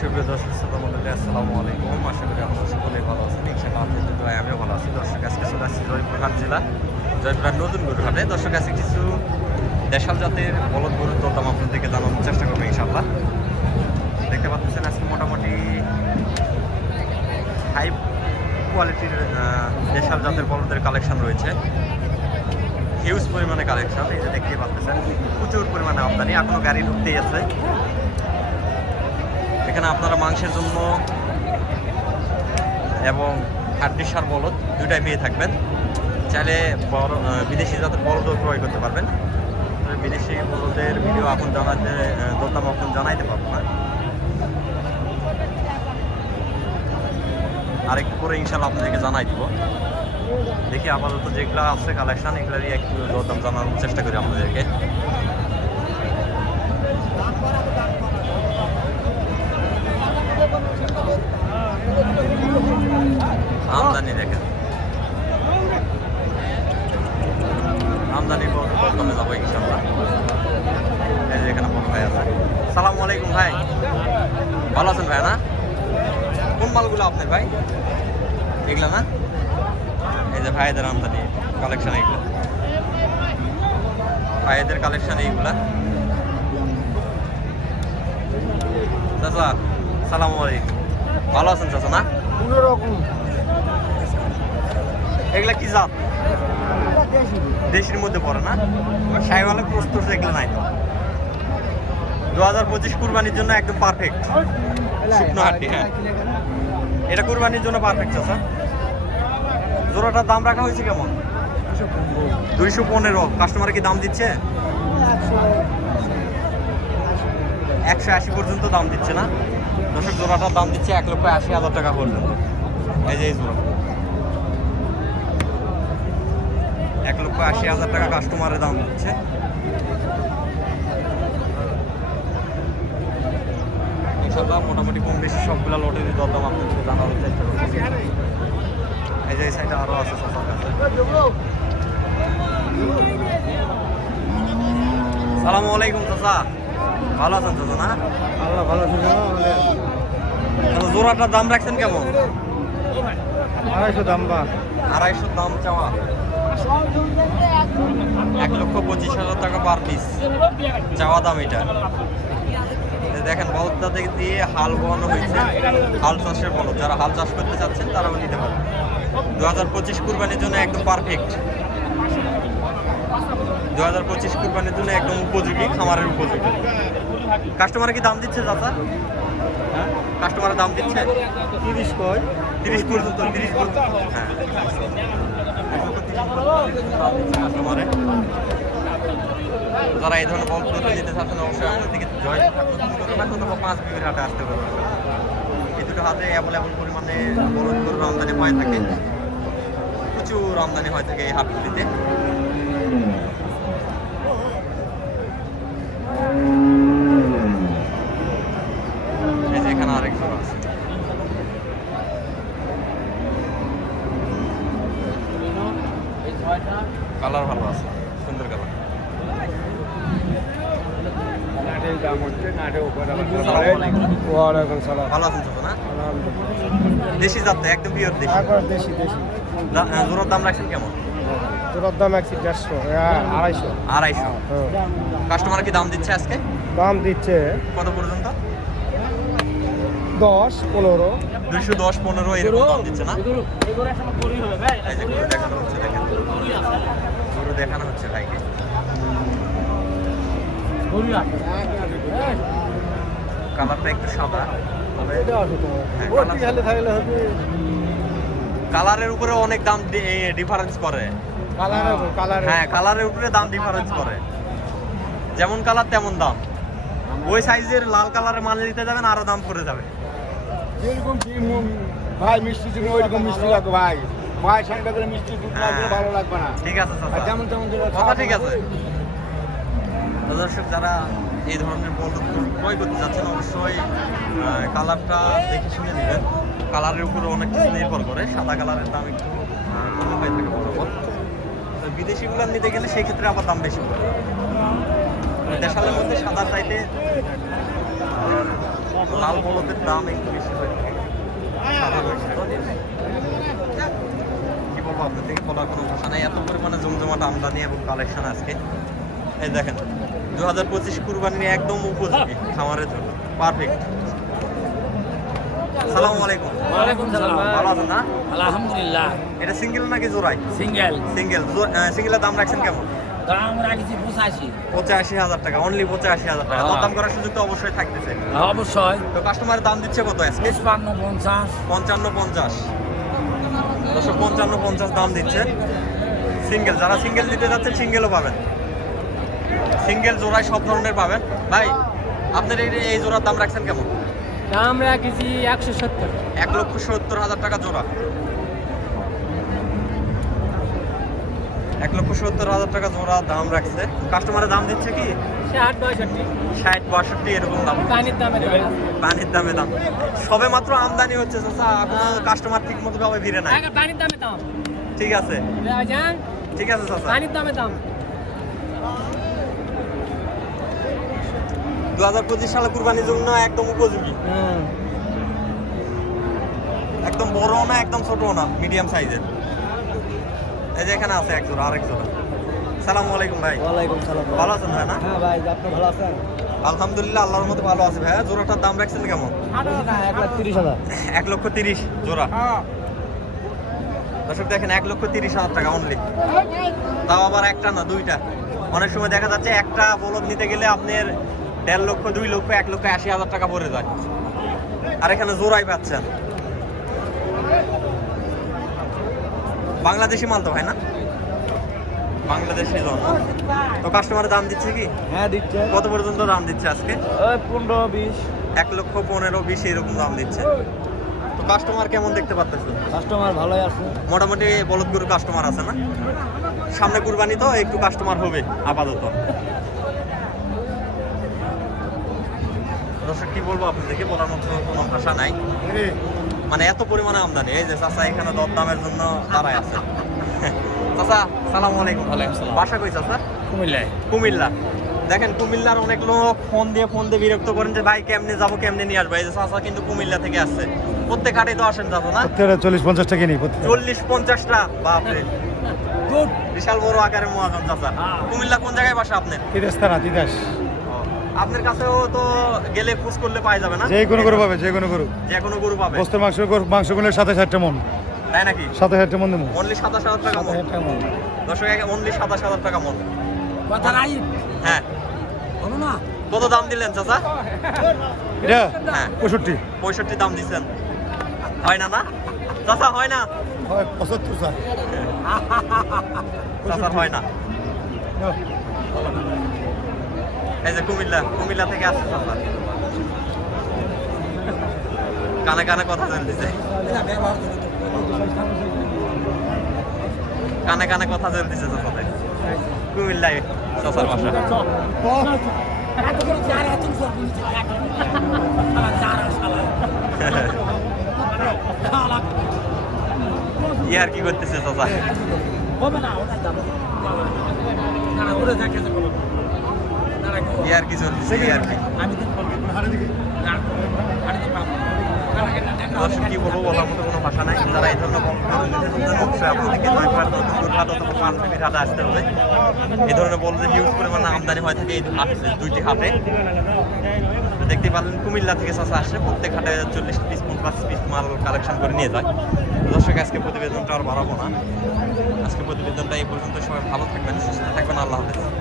সুপ্রিয় দর্শক শ্রোতা মন্ডলী আসসালামু আলাইকুম। আশা করি আপনারা সকলেই ভালো আছেন। ইনশাআল্লাহ আপনাদের আমিও ভালো আছি। দর্শক, আজকে চলে আসছি জয়পুরহাট জেলা। জয়পুরহাট নতুন গরুহাটে। দর্শক আছে কিছু দেশাল জাতের বলদ গরুর দরদাম আপনাদেরকে জানানোর চেষ্টা করব ইনশাআল্লাহ। দেখতে পাচ্ছেন আজকে মোটামুটি হাই কোয়ালিটির দেশাল জাতের বলদের কালেকশন রয়েছে। হিউজ পরিমাণে কালেকশন এই যে দেখতে পাচ্ছেন। প্রচুর পরিমাণে আমদানি, এখনও গাড়ি ঢুকতেই আছে। এখানে আপনারা মাংসের জন্য এবং হাড্ডি সার বলদ দুটাই পেয়ে থাকবেন। চাইলে বড় বিদেশি জাতের বলদও ক্রয় করতে পারবেন। বিদেশি বলদের ভিডিও এখন জানাতে দরদাম এখন জানাইতে পারব না। আরেকটু করে ইনশাল্লাহ আপনাদেরকে জানাই দিব। দেখি আপাতত যেগুলো আছে কালেকশন এগুলোরই একটু দরদাম জানানোর চেষ্টা করি আপনাদেরকে। আমদানি দেখেন। আমদানি কমে যাব ইনশাল্লাহ এই যে এখানে বড় ভাই আছে। সালামু আলাইকুম ভাই। ভালো আছেন ভাই, না? কোন মালগুলো আপনার ভাই? এগুলো না? এই যে ভাইদের আমদানি কালেকশন এইগুলো ভাইদের কালেকশন এইগুলা। চাচা, সালামু আলাইকুম। ভালো আছেন চাচা না? কোনোরকম এগুলা কি জাত? দেশের মধ্যে পড়ে না? সাইওয়ালে প্রস্তুত এগুলো নাই তো? দু হাজার পঁচিশ কুরবানির জন্য একদম পারফেক্ট শুকনো হাড্ডি হ্যাঁ। এটা কুরবানির জন্য পারফেক্ট চাচা। জোড়াটার দাম রাখা হয়েছে কেমন? দুইশো পনেরো। কাস্টমার কি দাম দিচ্ছে? একশো আশি পর্যন্ত দাম দিচ্ছে না। দর্শক, জোড়াটার দাম দিচ্ছে এক লক্ষ আশি হাজার টাকা পর্যন্ত এই যে এই জোড়া। এক লক্ষ আশি হাজার টাকা কাস্টমারের দাম দিচ্ছে। মোটামুটি কম বেশি সবগুলা লটের দরদাম আপনাদের জানার চেষ্টা করছি। এই যে এই সাইডে আরও আছে সবার কাছে। সালামু আলাইকুম চাচা। ভালো আছেন চাচা না? আল্লাহ ভালো চাচা জোড়াটার দাম রাখছেন কেমন? আড়াইশো দাম বা আড়াইশো দাম চাওয়া। এক লক্ষ পঁচিশ হাজার টাকা পার পিস চাওয়া দাম এটা। দেখেন বলদটা দিয়ে হাল বোয়ানো হয়েছে। হাল চাষের বলদ। যারা হাল চাষ করতে চাচ্ছেন তারাও নিতে পারবেন দু হাজার পঁচিশ কুরবানির জন্য একদম পারফেক্ট দু হাজার পঁচিশ কুরবানির জন্য একদম উপযোগী খামারের উপযোগী। কাস্টমার কি দাম দিচ্ছে চাচা? হ্যাঁ? কাস্টমারের দাম দিচ্ছে? তিরিশ কয়? তিরিশ পর্যন্ত তিরিশ পর্যন্ত। হ্যাঁ। কাস্টমারে যারা এই ধরনের বল প্রোটিন নিতে চাচ্ছেন অবশ্যই আমাদের দিকে জয় পাঁচ বিঘের হাটে আসতে পারবে। এই দুটো হাতে অ্যাভেলেবল পরিমাণে বড় আমদানি হয়ে থাকে। প্রচুর আমদানি হয়ে থাকে এই হাটগুলিতে এই যে এখানে আরেক জোড়া আছে কালার ভালো আছে সুন্দর কালার নাটের দাম হচ্ছে নাটের উপরে আসসালামু আলাইকুম। ওয়ালাইকুম সালাম। ভালো আছেন তো না? দেশি জাত একদম পিওর দেশি। একবার দেশি দেশি। দাম রাখছেন কেমন? জোড়ার দাম একশো দেড়শো হ্যাঁ আড়াইশো। আড়াইশো। হ্যাঁ। কাস্টমার কি দাম দিচ্ছে আজকে? দাম দিচ্ছে কত পর্যন্ত? দশ পনেরো। দুইশো দশ পনেরো এরকম দাম দিচ্ছে না? দেখানো হচ্ছে দেখেন। দেখানো হচ্ছে ভাইকে। কালারটা একটু সাদা তবে হ্যাঁ, কালারের উপরে অনেক দাম ডিফারেন্স করে। হ্যাঁ কালারের উপরে দাম ডিফারেন্স করে। যেমন কালার তেমন দাম। ওই সাইজের লাল কালারের মাল নিতে যাবেন আরও দাম পড়ে যাবে। যেরকম ভাই মিষ্টি তুমি ওইরকম মিষ্টি লাগবে ভাই। ভাই সানটা করে মিষ্টি দুধ না দিলে ভালো লাগবে না। ঠিক আছে চাচা। যেমন তেমন কথা ঠিক আছে। দর্শক যারা এই ধরনের বলদ ক্রয় করতে যাচ্ছেন, অবশ্যই কালারটা দেখে শুনে নেবেন। কালারের উপরে অনেক কিছু নির্ভর করে, সাদা কালারের দাম একটু কমে হয়ে থাকে বরাবর। তো বিদেশিগুলো নিতে গেলে সেই ক্ষেত্রে আবার দাম বেশি পড়ে দেশালের মধ্যে সাদা চাইতে লাল বলদের দাম একটু বেশি হয়ে থাকে। কি বলব, আপনার থেকে বলার কোনো ভাষা নাই। এত পরিমাণে জমজমাটা আমদানি এবং কালেকশন আজকে। এই দেখেন দু হাজার পঁচিশ কুরবানি একদম উপযোগী খামারের জন্য। পারফেক্ট সালামু আলাইকুম। ওয়ালাইকুম সালাম ভালো আছেন না? আলহামদুলিল্লাহ। এটা সিঙ্গেল নাকি জোড়াই? সিঙ্গেল। সিঙ্গেল। সিঙ্গেলের দাম রাখছেন কেমন? দাম রাখছি পঁচাশি। পঁচাশি হাজার টাকা অনলি পঁচাশি হাজার টাকা। হ্যাঁ। দাম করার সুযোগ তো অবশ্যই থাকতেছে। অবশ্যই। তো কাস্টমারের দাম দিচ্ছে কত আজকে? পঞ্চাশ। পঞ্চান্ন পঞ্চাশ। দুশো পঞ্চান্ন পঞ্চাশ দাম দিচ্ছে। সিঙ্গেল যারা সিঙ্গেল দিতে যাচ্ছেন সিঙ্গেলও পাবেন। সিঙ্গেল জোড়ায় সব ধরনের পাবেন। ভাই আপনার এই এই জোড়ার দাম রাখছেন কেমন? দাম রাখছি একশো সত্তর। এক লক্ষ সত্তর হাজার টাকা জোড়া। এক লক্ষ সত্তর হাজার টাকা জোড়া দাম রাখছে। কাস্টমারের দাম দিচ্ছে কি? ষাট পঁয়ষট্টি। ষাট বাষট্টি এরকম দাম। পানির দামে পানির দামে দাম। সবে মাত্র আমদানি হচ্ছে চাচা। কাস্টমার ঠিক মতো ভাবে ভিড়ে পানির দামে দাম। ঠিক আছে। ঠিক আছে চাচা। পানির দামে দাম। দু হাজার পঁচিশ সালে কুরবানির জন্য একদম উপযোগী। একদম বড় না একদম ছোট না মিডিয়াম সাইজের এই যে এখানে আছে এক জোড়া আরেক জোড়া। সালামু আলাইকুম ভাই। ওয়ালাইকুম সালাম ভালো আছেন ভাই না? হ্যাঁ ভাই আপনি ভালো আছেন? আলহামদুলিল্লাহ আল্লাহর মতো ভালো আছে ভাই। জোড়াটার দাম রাখছেন কেমন? এক লাখ তিরিশ হাজার। এক লক্ষ তিরিশ জোড়া। দর্শক দেখেন এক লক্ষ তিরিশ হাজার টাকা অনলি তাও আবার একটা না দুইটা। অনেক সময় দেখা যাচ্ছে একটা বলদ নিতে গেলে আপনার দেড় লক্ষ দুই লক্ষ এক লক্ষ আশি হাজার টাকা পড়ে যায়। আর এখানে জোড়াই পাচ্ছেন। বাংলাদেশি মাল তো ভাই না? বাংলাদেশি তো কাস্টমারের দাম দিচ্ছে কি? হ্যাঁ দিচ্ছে। কত পর্যন্ত দাম দিচ্ছে আজকে? পনেরো বিশ। এক লক্ষ পনেরো বিশ এরকম দাম দিচ্ছে। তো কাস্টমার কেমন দেখতে পাচ্ছেন কাস্টমার ভালোই আছে। মোটামুটি বলদ গরুর কাস্টমার আছে না? সামনে কুরবানি তো একটু কাস্টমার হবে আপাতত। দর্শক কি বলব আপনাদেরকে? বলার মতো কোনো ভাষা নাই। মানে এত পরিমাণে আমদানি। এই যে চাচা এখানে দরদামের জন্য দাঁড়ায় আছে। চাচা সালাম আলাইকুম। বাসা কই চাচা? কুমিল্লায়। কুমিল্লা। দেখেন কুমিল্লার অনেক লোক ফোন দিয়ে ফোন দিয়ে বিরক্ত করেন যে ভাই কেমনে যাব কেমনে নিয়ে আসব? এই যে চাচা কিন্তু কুমিল্লা থেকে আসছে। প্রত্যেক হাটে তো আসেন যাব না? চল্লিশ পঞ্চাশ টাকা নিই চল্লিশ পঞ্চাশটা? বাপরে। গুড। বিশাল বড় আকারের মহাজন চাচা। হ্যাঁ। কুমিল্লা কোন জায়গায় বাসা আপনার? তিরাস্তানা তিতাস। আপনার কাছেও তো গেলে খোঁজ করলে পাওয়া যাবে না? যে কোনো গরু পাবে যে কোনো গরু। যে কোনো গরু পাবে? বস্তের মাংস গরু- মাংসগুলো সাতাশ হাজার মন। তাই নাকি? সাতাশ হাজার মন দেবো। অনলি সাতাশ হাজার টাকা মন। মন। দর্শক অনলি সাতাশ হাজার টাকা মন। কথা নাই। হ্যাঁ। বলো না। কত দাম দিলেন চাচা? এটা হ্যাঁ। পঁয়ষট্টি। পঁয়ষট্টি দাম দিচ্ছেন হয় না না? চাচা হয় না? হয় পঁচাত্তর স্যার চাচা হয় না। এই যে কুমিল্লা কুমিল্লা থেকে আসছে চাচা কানে কানে কথা চলতেছে। কানে কানে কথা চলতেছে চাচাতে কুমিল্লায় চাচার বাসা। ইয়ার কি করতেছে চাচা ইয়ার কি চলতেছে ইয়ার কি দর্শক কি বলব বলার মতো কোনো ভাষা নাই যারা এই ধরনের আপনাদেরকে একবার নতুন দুর্ঘাট অথবা পার্শ্ববর্তী হাটে আসতে হবে এই ধরনের বলদের হিউজ পরিমাণে আমদানি হয়ে থাকে এই দুইটি হাটে দেখতে পারলেন কুমিল্লা থেকে চাষা আসে প্রত্যেক হাটে চল্লিশ পিস পঞ্চাশ পিস মাল কালেকশন করে নিয়ে যায় দর্শক আজকে প্রতিবেদনটা আর বাড়াবো না আজকে প্রতিবেদনটা এই পর্যন্ত সবাই ভালো থাকবেন সুস্থ থাকবেন আল্লাহ হাফেজ